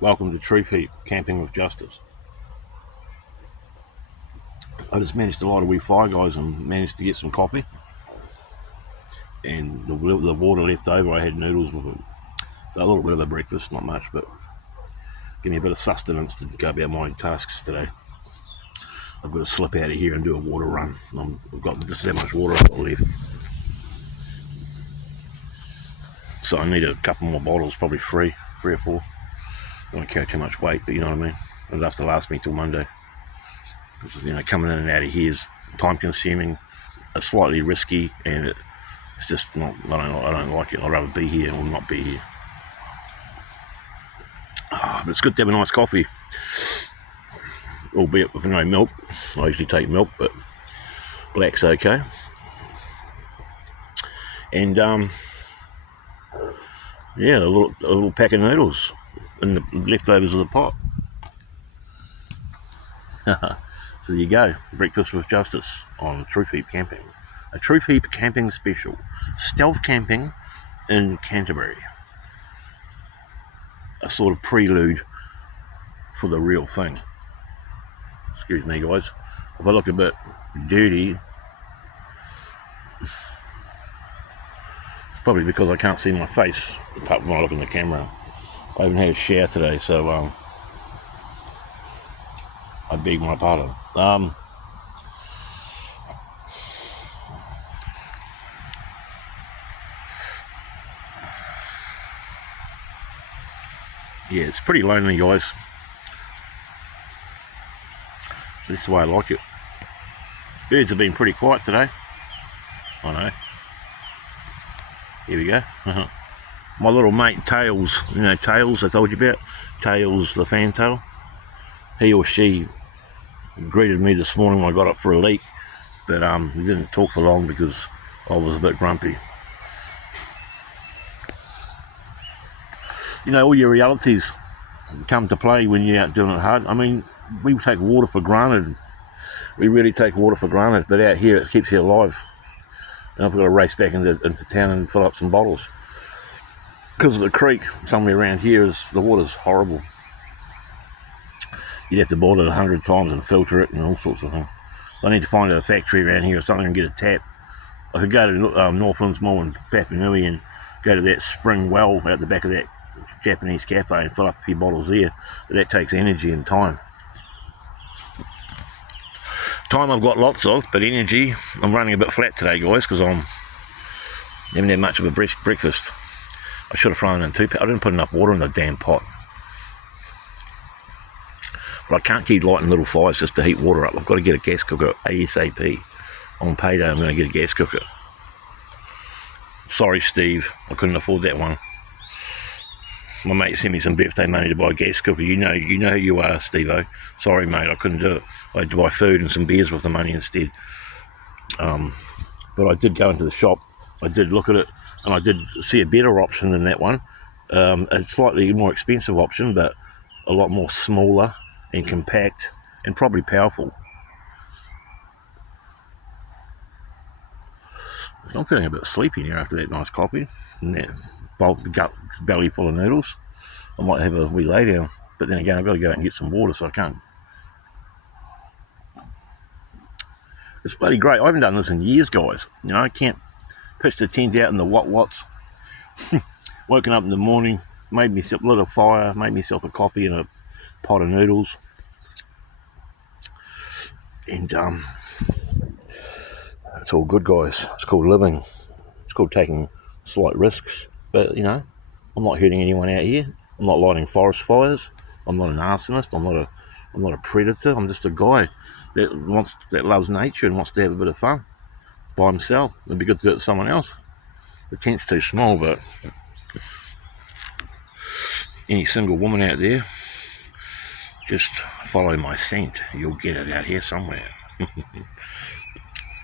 Welcome to Tree Heap Camping with Justice. I just managed to light a wee fire, guys, and managed to get some coffee. And the water left over, I had noodles with it. So a little bit of a breakfast, not much, but give me a bit of sustenance to go about my tasks today. I've got to slip out of here and do a water run. I've got just that much water I've got left. So I need a couple more bottles, probably three or four. I don't want to carry too much weight, but you know what I mean. It'll have to last me till Monday. Because, coming in and out of here is time consuming, slightly risky, and it's just not. I don't like it. I'd rather be here or not be here. But it's good to have a nice coffee, albeit with no milk. I usually take milk, but black's okay. And yeah, a little pack of noodles and the leftovers of the pot. So there you go, breakfast with Justice on Tree Heap Camping. A Tree Heap camping special. Stealth camping in Canterbury. A sort of prelude for the real thing. Excuse me, guys. If I look a bit dirty, it's probably because I can't see my face apart from when I look in the camera. I haven't had a shower today, so I beg my pardon. Yeah, it's pretty lonely, guys. This is the way I like it. Birds have been pretty quiet today. I know. Here we go. My little mate Tails, Tails I told you about, Tails the fantail. He or she greeted me this morning when I got up for a leak, but we didn't talk for long because I was a bit grumpy. All your realities come to play when you're out doing it hard. I mean, we take water for granted. We really take water for granted, but out here it keeps you alive. And I've got to race back into town and fill up some bottles. Because of the creek somewhere around here, the water's horrible. You'd have to boil it 100 times and filter it and all sorts of things. I need to find a factory around here or something and get a tap. I could go to Northlands Mall in Papua Nui and go to that spring well out the back of that Japanese cafe and fill up a few bottles there. But that takes energy and time. Time I've got lots of, but energy, I'm running a bit flat today, guys, because I haven't had much of a breakfast. I should have thrown in 2 pounds. I didn't put enough water in the damn pot. But I can't keep lighting little fires just to heat water up. I've got to get a gas cooker ASAP. On payday, I'm going to get a gas cooker. Sorry, Steve, I couldn't afford that one. My mate sent me some birthday money to buy a gas cooker. You know who you are, Steve-o. Sorry, mate, I couldn't do it. I had to buy food and some beers with the money instead. But I did go into the shop. I did look at it, and I did see a better option than that one. A slightly more expensive option, but a lot more smaller and compact and probably powerful. I'm feeling a bit sleepy now after that nice coffee and that belly full of noodles. I might have a wee lay down, but then again I've got to go out and get some water, so I can't. It's bloody great. I haven't done this in years, guys. I can't pitch the tent out in the what's. Woken up in the morning, made myself a little fire, made myself a coffee and a pot of noodles, and it's all good, guys. It's called living. It's called taking slight risks. But I'm not hurting anyone out here. I'm not lighting forest fires. I'm not an arsonist. I'm not a predator. I'm just a guy that loves nature and wants to have a bit of fun by himself. It'd be good to do it with someone else. The tent's too small, but any single woman out there, just follow my scent. You'll get it out here somewhere.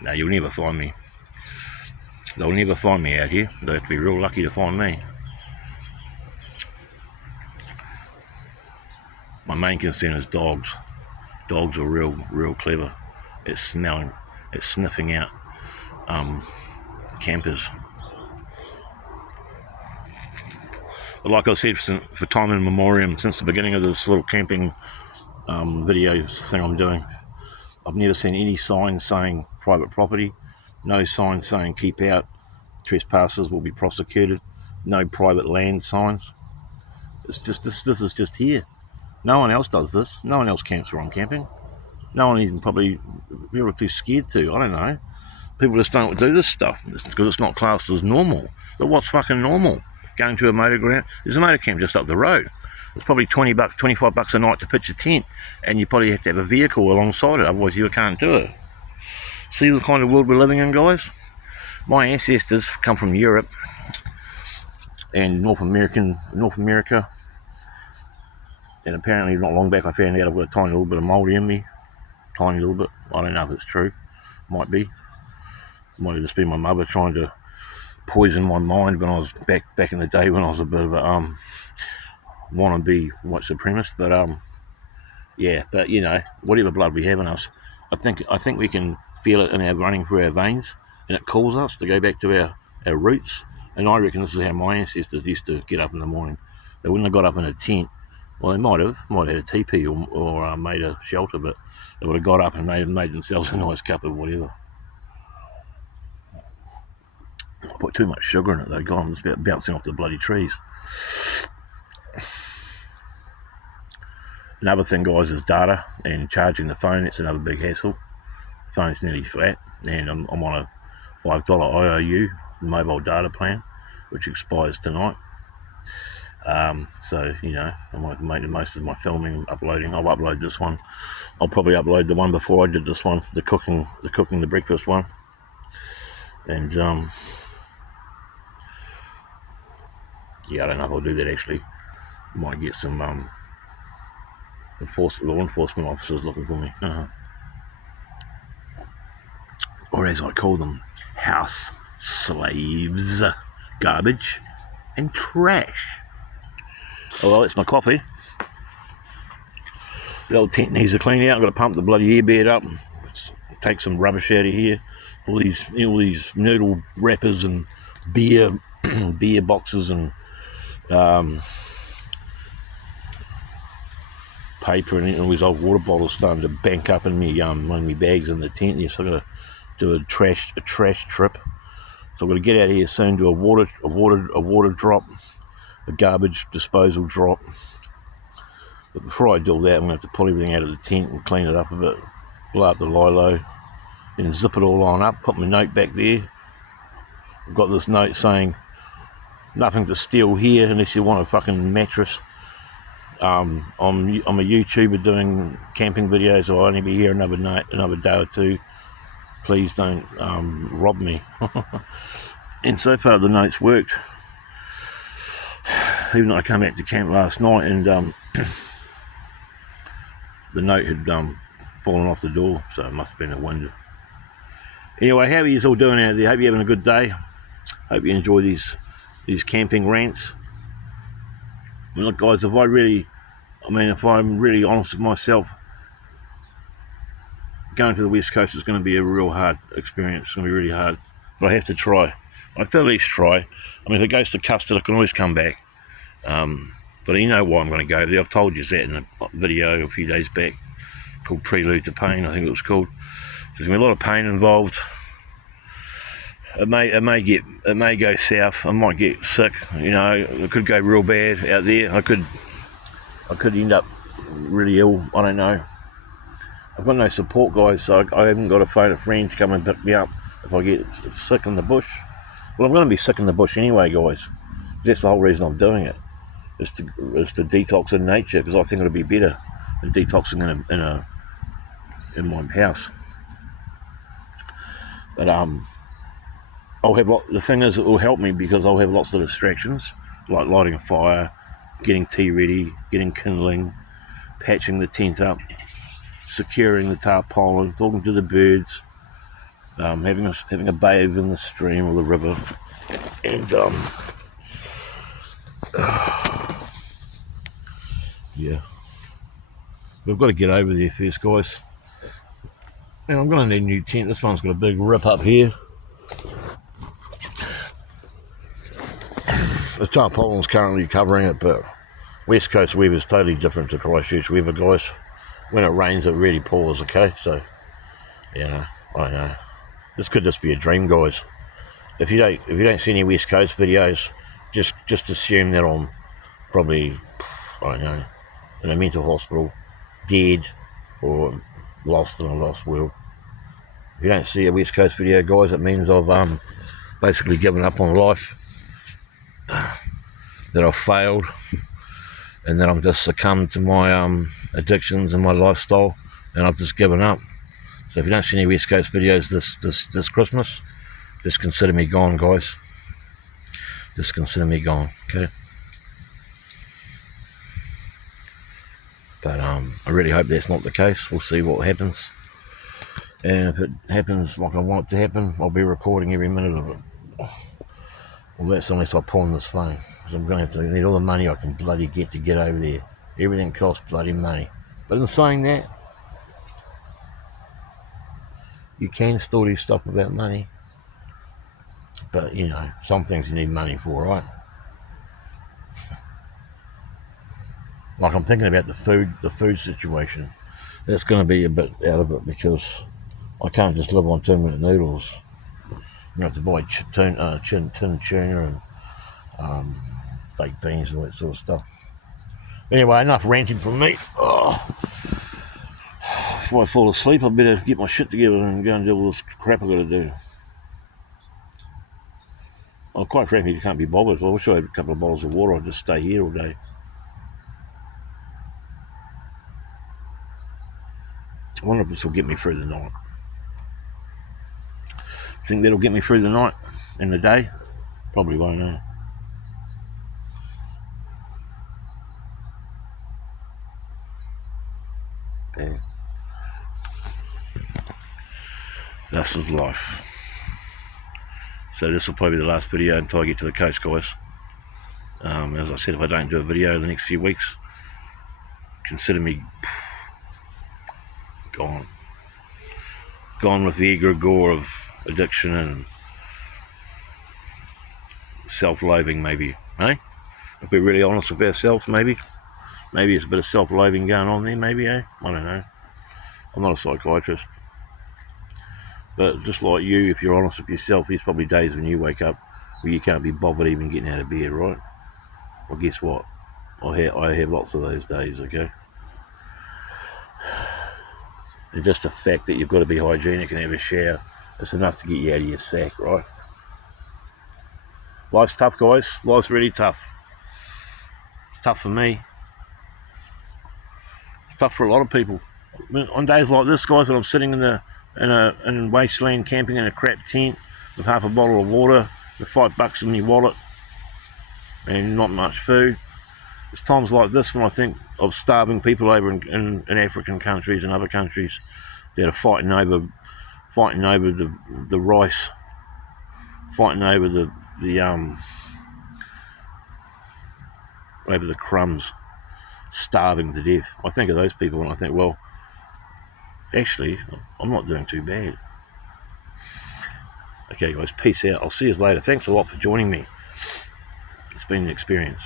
No, you'll never find me. They'll never find me out here. They'll have to be real lucky to find me. My main concern is dogs. Dogs are real clever at sniffing out campers. like I said, for time in memoriam, since the beginning of this little camping video thing I'm doing, I've never seen any signs saying private property, no signs saying keep out, trespassers will be prosecuted, no private land signs. It's just this is just here. No one else does this. No one else camps where I'm camping. No one even probably, people are too scared to. I don't know. People just don't do this stuff because it's not classed as normal. But what's fucking normal? Going to a motor ground? There's a motor camp just up the road. It's probably $20, $25 a night to pitch a tent, and you probably have to have a vehicle alongside it, otherwise you can't do it. See the kind of world we're living in, guys? My ancestors come from Europe and North America, and apparently not long back I found out I've got a tiny little bit of mouldy in me. Tiny little bit. I don't know if it's true. Might be. Might just be my mother trying to poison my mind when I was back in the day when I was a bit of a wannabe white supremacist. But yeah, but you know, whatever blood we have in us, I think we can feel it in our running through our veins, and it calls us to go back to our roots. And I reckon this is how my ancestors used to get up in the morning. They wouldn't have got up in a tent. Well, they might have had a teepee or made a shelter, but they would have got up and made themselves a nice cup of whatever. I put too much sugar in it though, God, I'm just about bouncing off the bloody trees. Another thing, guys, is data and charging the phone. It's another big hassle. The phone's nearly flat, and I'm on a $5 IOU mobile data plan, which expires tonight. So, you know, I might have to make the most of my filming and uploading. I'll upload this one. I'll probably upload the one before I did this one, the cooking the breakfast one. And yeah, I don't know if I'll do that actually. Might get some law enforcement officers looking for me. Or as I call them, house slaves, garbage and trash. Oh, well, that's my coffee. The old tent needs a clean out. I've got to pump the bloody airbed up, take some rubbish out of here. All these noodle wrappers and beer boxes and paper and all these old water bottles starting to bank up in me one of my bags in the tent here. So I've got to do a trash trip. So I've got to get out of here soon, do a water drop, a garbage disposal drop. But before I do all that, I'm going to have to pull everything out of the tent and clean it up a bit, blow up the lilo, and zip it all on up, put my note back there. I've got this note saying, nothing to steal here unless you want a fucking mattress. I'm a YouTuber doing camping videos, so I'll only be here another day or two. Please don't rob me. And so far the note's worked. Even though I came out to camp last night and the note had fallen off the door, so it must have been a wind. Anyway, how are you all doing out there? Hope you're having a good day. Hope you enjoy these camping rants. I mean, look, guys, if I'm really honest with myself, going to the West Coast is going to be a real hard experience. It's going to be really hard, but I have to try. I have to at least try. I mean, if it goes to custard, I can always come back. But you know why I'm going to go there. I've told you that in a video a few days back called Prelude to Pain, I think it was called. There's going to be a lot of pain involved. It may go south. I might get sick. You know, it could go real bad out there. I could end up really ill. I don't know. I've got no support, guys, so I haven't got a phone a friend to come and pick me up if I get sick in the bush. Well, I'm going to be sick in the bush anyway, guys. That's the whole reason I'm doing it. Is to detox in nature, because I think it'll be better than detoxing in my house. But the thing is, it will help me because I'll have lots of distractions, like lighting a fire, getting tea ready, getting kindling, patching the tent up, securing the tarpaulin, talking to the birds, having a bathe in the stream or the river, and yeah, we've got to get over there first, guys. And I'm going to need a new tent. This one's got a big rip up here. the tarpaulin's currently covering it, but West Coast weather is totally different to Christchurch weather, guys. When it rains, it really pours, okay? So, I know. This could just be a dream, guys. If you don't see any West Coast videos, just assume that I'm probably, in a mental hospital, dead, or lost in a lost world. If you don't see a West Coast video, guys, it means I've basically given up on life, that I've failed, and that I'm just succumbed to my addictions and my lifestyle, and I've just given up. So if you don't see any West Coast videos this Christmas, just consider me gone, guys. Just consider me gone, okay? But I really hope that's not the case. We'll see what happens. And if it happens like I want it to happen, I'll be recording every minute of it. Well, that's unless I pawn this phone, because I'm going to have to need all the money I can bloody get to get over there. Everything costs bloody money. But in saying that, you can still do stuff about money. But, some things you need money for, right? Like I'm thinking about the food situation. That's going to be a bit out of it, because I can't just live on 2-minute noodles. You have to buy tin tuna and baked beans and all that sort of stuff. Anyway, enough ranting from me. Before I fall asleep, I better get my shit together and go and do all this crap I've got to do. Well, quite frankly, you can't be bothered. I wish I had a couple of bottles of water. I'd just stay here all day. I wonder if this will get me through the night. Think that'll get me through the night and the day? Probably won't know. Yeah. This is life. So this will probably be the last video until I get to the coast, guys. As I said, if I don't do a video the next few weeks, consider me gone. Gone with the egregore of addiction and self-loathing, maybe, eh? If we're really honest with ourselves, maybe there's a bit of self-loathing going on there, maybe, eh? I don't know. I'm not a psychiatrist. But just like you, if you're honest with yourself, there's probably days when you wake up where you can't be bothered even getting out of bed, right? Well, guess what? I have lots of those days, okay? And just the fact that you've got to be hygienic and have a shower, it's enough to get you out of your sack, right? Life's tough, guys. Life's really tough. It's tough for me. It's tough for a lot of people. I mean, on days like this, guys, when I'm sitting in a wasteland camping in a crap tent with half a bottle of water, with $5 in my wallet, and not much food. It's times like this when I think of starving people over in African countries and other countries that are fighting over the rice, fighting over the crumbs, starving to death. I think of those people and I think, well, actually, I'm not doing too bad. Okay, guys, peace out. I'll see you later. Thanks a lot for joining me. It's been an experience.